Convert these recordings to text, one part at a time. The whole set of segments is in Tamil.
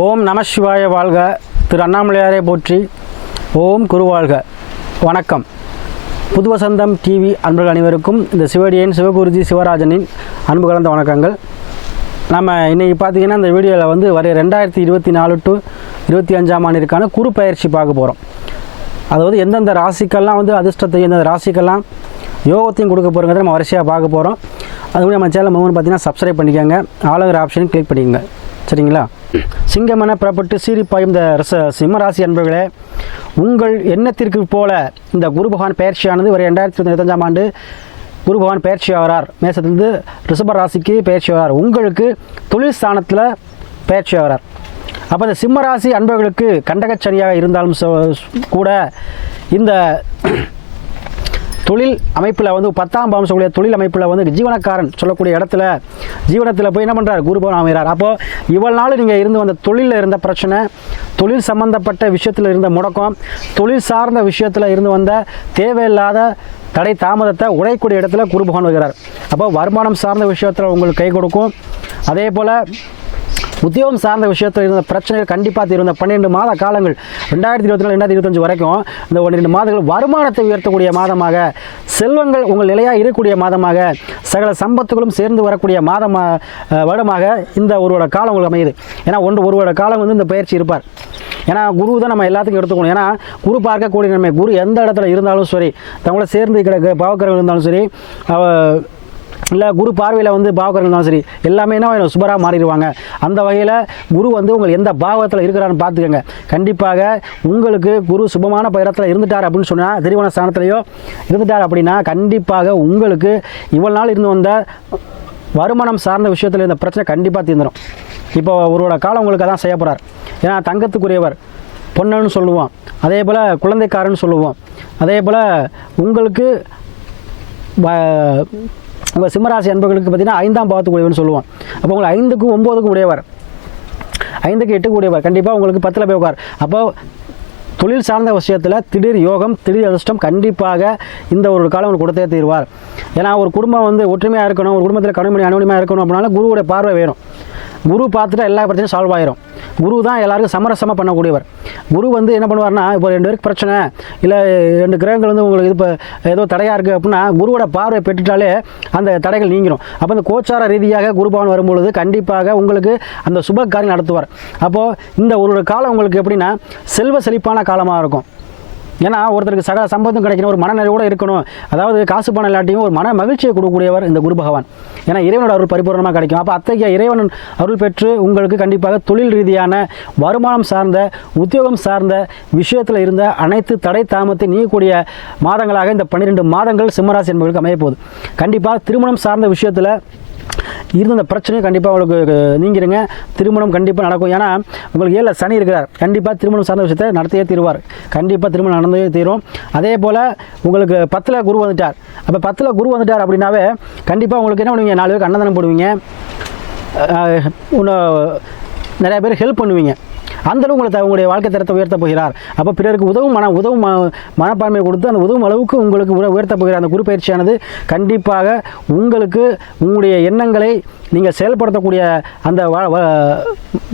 ஓம் நம சிவாய வாழ்க. திரு அண்ணாமலையாரை போற்றி. ஓம் குரு வாழ்க. வணக்கம். புது வசந்தம் டிவி அன்பர்கள் அனைவருக்கும் இந்த சிவடியன் சிவகுருஜி சிவராஜனின் அன்பு கலந்த வணக்கங்கள். நம்ம இன்றைக்கி பார்த்திங்கன்னா இந்த வீடியோவில் வர 2024 to 25ஆம் ஆண்டிற்கான குரு பயிற்சி பார்க்க போகிறோம். அதாவது எந்தெந்த ராசிக்கெல்லாம் அதிர்ஷ்டத்தையும் எந்தெந்த ராசிக்கெல்லாம் யோகத்தையும் கொடுக்க போகிறோங்கிறத நம்ம வரிசையாக பார்க்க போகிறோம். அதுக்கு நம்ம சேனல் பார்த்தீங்கன்னா சப்ஸ்கிரைப் பண்ணிக்கோங்க, ஆளுங்கிற ஆப்ஷன் கிளிக் பண்ணிக்கோங்க. சரிங்களா? சிங்கமன புறப்பட்டு சீரிப்பாயும் இந்த சிம்மராசி அன்பர்களே, உங்கள் எண்ணத்திற்கு போல இந்த குரு பகவான் பயிற்சியானது வர 2025ஆம் ஆண்டு குரு பகவான் பயிற்சி ஆகிறார். மேசத்திலிருந்து ரிஷப ராசிக்கு பயிற்சி ஆகிறார். உங்களுக்கு தொழில் ஸ்தானத்தில் பயிற்சி ஆகிறார். அப்போ இந்த சிம்மராசி அன்பர்களுக்கு கண்டகச்சனியாக இருந்தாலும் கூட இந்த தொழில் அமைப்பில் 10ஆம் பாவம் சொல்லக்கூடிய தொழில் அமைப்பில் ஜீவனக்காரன் சொல்லக்கூடிய இடத்துல ஜீவனத்தில் போய் என்ன பண்ணுறார்? குரு பகவான் அமைகிறார். அப்போது இவ்வளவு நாள் நீங்கள் இருந்து வந்த தொழிலில் இருந்த பிரச்சனை, தொழில் சம்பந்தப்பட்ட விஷயத்தில் இருந்த முடக்கம், தொழில் சார்ந்த விஷயத்தில் இருந்து வந்த தேவையில்லாத தடை தாமதத்தை உடையக்கூடிய இடத்துல குரு பகவான் வருகிறார். அப்போ வருமானம் சார்ந்த விஷயத்தில் உங்களுக்கு கை கொடுக்கும். அதே போல் உத்தியோகம் சார்ந்த விஷயத்தில் இருந்த பிரச்சனைகள் கண்டிப்பாக தீர்ந்த 12 மாத காலங்கள் 2024 2025 வரைக்கும் இந்த 12 மாதங்கள் வருமானத்தை உயர்த்தக்கூடிய மாதமாக, செல்வங்கள் உங்கள் நிலையாக இருக்கக்கூடிய மாதமாக, சகல சம்பத்துகளும் சேர்ந்து வரக்கூடிய வருடமாக இந்த ஒரு காலம் உங்களுக்கு அமையுது. ஏன்னா ஒரு வருட காலம் இந்த பயிற்சி இருப்பார். ஏன்னா குரு தான் நம்ம எல்லாத்துக்கும் எடுத்துக்கணும். ஏன்னா குரு பார்க்கக்கூடிய நன்மை, குரு எந்த இடத்துல இருந்தாலும் சரி, தங்களோட சேர்ந்து கிடக்க பாவக்கரங்கள் இருந்தாலும் சரி, இல்லை குரு பார்வையில் பாவக்கரங்கள் இருந்தாலும் சரி, எல்லாமே என்ன சுபராக மாறிடுவாங்க. அந்த வகையில் குரு உங்கள் எந்த பாவத்தில் இருக்கிறான்னு பார்த்துக்கோங்க. கண்டிப்பாக உங்களுக்கு குரு சுபமான பயிரத்தில் இருந்துட்டார் அப்படின்னு சொன்னால், திருமண ஸ்தானத்திலையோ இருந்துட்டார் அப்படின்னா கண்டிப்பாக உங்களுக்கு இவ்வளவு நாள் இருந்து வந்த வருமானம் சார்ந்த விஷயத்தில் இருந்த பிரச்சனை கண்டிப்பாக தீர்ந்துடும். இப்போ ஒருவோட காலம் உங்களுக்கு அதான் செய்ய போகிறார். ஏன்னா தங்கத்துக்குரியவர் பொண்ணுன்னு சொல்லுவோம், அதே போல் குழந்தைக்காரன்னு சொல்லுவோம், அதே போல் உங்களுக்கு உங்கள் சிம்மராசி அன்பர்களுக்கு பார்த்திங்கன்னா 5ஆம் பாவத்துக்கு உடையவர்னு சொல்லுவோம். அப்போ உங்களுக்கு 5க்கு 9க்கு உடையவர், 5க்கு 8க்கு உடையவர், கண்டிப்பாக உங்களுக்கு 10ல் போய் உட்கார். அப்போ தொழில் சார்ந்த விஷயத்தில் திடீர் யோகம், திடீர் அதிர்ஷ்டம் கண்டிப்பாக இந்த ஒரு காலம் உங்களுக்கு கொடுத்தே தீர்வார். ஏன்னா ஒரு குடும்பம் ஒற்றுமையாக இருக்கணும், ஒரு குடும்பத்தில் கடுமையாக அனுமதியாக இருக்கணும் அப்படின்னாலும் குருவோட பார்வை வேணும். குரு பார்த்துட்டு எல்லா பிரச்சனையும் சால்வ் ஆயிரும். குரு தான் எல்லாருக்கும் சமரசமாக பண்ணக்கூடியவர். குரு என்ன பண்ணுவார்னா, இப்போ 2 பேருக்கு பிரச்சனை இல்லை, 2 கிரகங்கள் உங்களுக்கு இப்போ ஏதோ தடையாக இருக்குது அப்படின்னா குருவோட பார்வை பெற்றுட்டாலே அந்த தடைகள் நீங்கிடும். அப்போ அந்த கோச்சார ரீதியாக குரு பகவான் வரும்பொழுது கண்டிப்பாக உங்களுக்கு அந்த சுப காரியம் நடத்துவார். அப்போது இந்த ஒரு காலம் உங்களுக்கு எப்படின்னா செல்வ செழிப்பான காலமாக இருக்கும். ஏன்னா ஒருத்தருக்கு சகல சம்பந்தம் கிடைக்கணும், ஒரு மனநிறைவோடு இருக்கணும், அதாவது காசு பணம் இல்லாட்டியும் ஒரு மன மகிழ்ச்சியை கொடுக்கக்கூடியவர் இந்த குரு பகவான். ஏன்னா இறைவனோட அருள் பரிபூர்ணமாக கிடைக்கும். அப்போ அத்தகைய இறைவன் அருள் பெற்று உங்களுக்கு கண்டிப்பாக தொழில் ரீதியான வருமானம் சார்ந்த உத்தியோகம் சார்ந்த விஷயத்தில் இருந்த அனைத்து தடை தாமத்தை நீக்கக்கூடிய மாதங்களாக இந்த 12 மாதங்கள் சிம்மராசி என்பவர்களுக்கு அமையப்போகுது. கண்டிப்பாக திருமணம் சார்ந்த விஷயத்தில் இருந்த பிரச்சனையும் கண்டிப்பாக உங்களுக்கு நீங்கிருங்க. திருமணம் கண்டிப்பாக நடக்கும். ஏன்னா உங்களுக்கு 7 சனி இருக்கிறார். கண்டிப்பாக திருமணம் சார்ந்த விஷயத்தை நடத்தியே தீருவார். கண்டிப்பாக திருமணம் நடந்தே தீரும். அதே போல் உங்களுக்கு 10ல் குரு வந்துட்டார். அப்போ 10ல் குரு வந்துட்டார் அப்படின்னாவே கண்டிப்பாக உங்களுக்கு என்ன பண்ணுவீங்க? 4 பேருக்கு அன்னதானம் போடுவீங்க, நிறைய பேர் ஹெல்ப் பண்ணுவீங்க. அந்தளவு உங்களுடைய வாழ்க்கை தரத்தை உயர்த்த போகிறார். அப்போ பிறருக்கு உதவும் மனப்பான்மையை கொடுத்து அந்த உதவும் அளவுக்கு உங்களுக்கு உயர்த்த போகிறார். அந்த குரு பயிற்சியானது கண்டிப்பாக உங்களுக்கு உங்களுடைய எண்ணங்களை நீங்கள் செயல்படுத்தக்கூடிய அந்த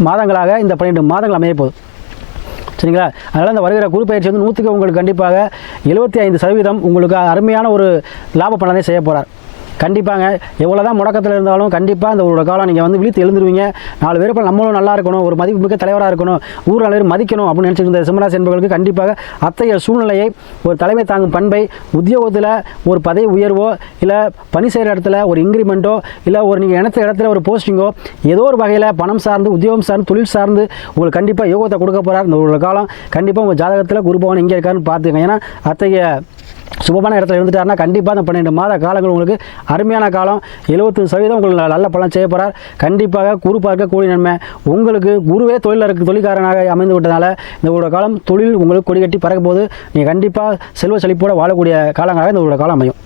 மாதங்களாக இந்த 12 மாதங்கள் அமைய போகுது. சரிங்களா? அதனால் அந்த வருகிற குரு பயிற்சி 100க்கு உங்களுக்கு கண்டிப்பாக 75% உங்களுக்கு அருமையான ஒரு லாப பலனை செய்ய போகிறார். கண்டிப்பாங்க எவ்வளோ தான் முடக்கத்தில் இருந்தாலும் கண்டிப்பாக அந்த ஒரு காலம் நீங்கள் விழித்து எழுந்துருவீங்க. 4 பேருக்கு நம்மளும் நல்லா இருக்கணும், ஒரு மதிப்பு மிக்க தலைவராக இருக்கணும், ஊர் 4 பேர் மதிக்கணும் அப்படின்னு நினச்சிருந்த சிம்மராசி என்பவர்களுக்கு கண்டிப்பாக அத்தகைய சூழ்நிலையை, ஒரு தலைமை தாங்கும் பண்பை, உத்தியோகத்தில் ஒரு பதவி உயர்வோ, இல்லை பணி செய்கிற இடத்துல ஒரு இன்க்ரிமெண்ட்டோ, இல்லை ஒரு நீங்கள் நினைத்த இடத்துல ஒரு போஸ்டிங்கோ, ஏதோ ஒரு வகையில் பணம் சார்ந்து உத்தியோகம் சார்ந்து தொழில் சார்ந்து உங்களுக்கு கண்டிப்பாக யோகத்தை கொடுக்க போகிறார். இந்த ஒரு காலம் கண்டிப்பாக உங்கள் ஜாதகத்தில் குரு பகவான் எங்கே இருக்காருன்னு பார்த்துக்கங்க. ஏன்னா அத்தகைய சுபமான இடத்துல இருந்துட்டாருன்னா கண்டிப்பாக அந்த 12 மாத காலங்கள் உங்களுக்கு அருமையான காலம். 70% உங்களுக்கு நல்ல பலன் செய்ய போகிறார். கண்டிப்பாக குரு பார்க்க கூடிய நன்மை. உங்களுக்கு குருவே தொழில்காரனாக அமைந்து விட்டதால இந்த ஒரு காலம் தொழில் உங்களுக்கு கொடி கட்டி பறக்கும் போது நீங்கள் கண்டிப்பாக செல்வ செழிப்போடு வாழக்கூடிய காலங்களாக இந்த ஒரு காலம் அமையும்.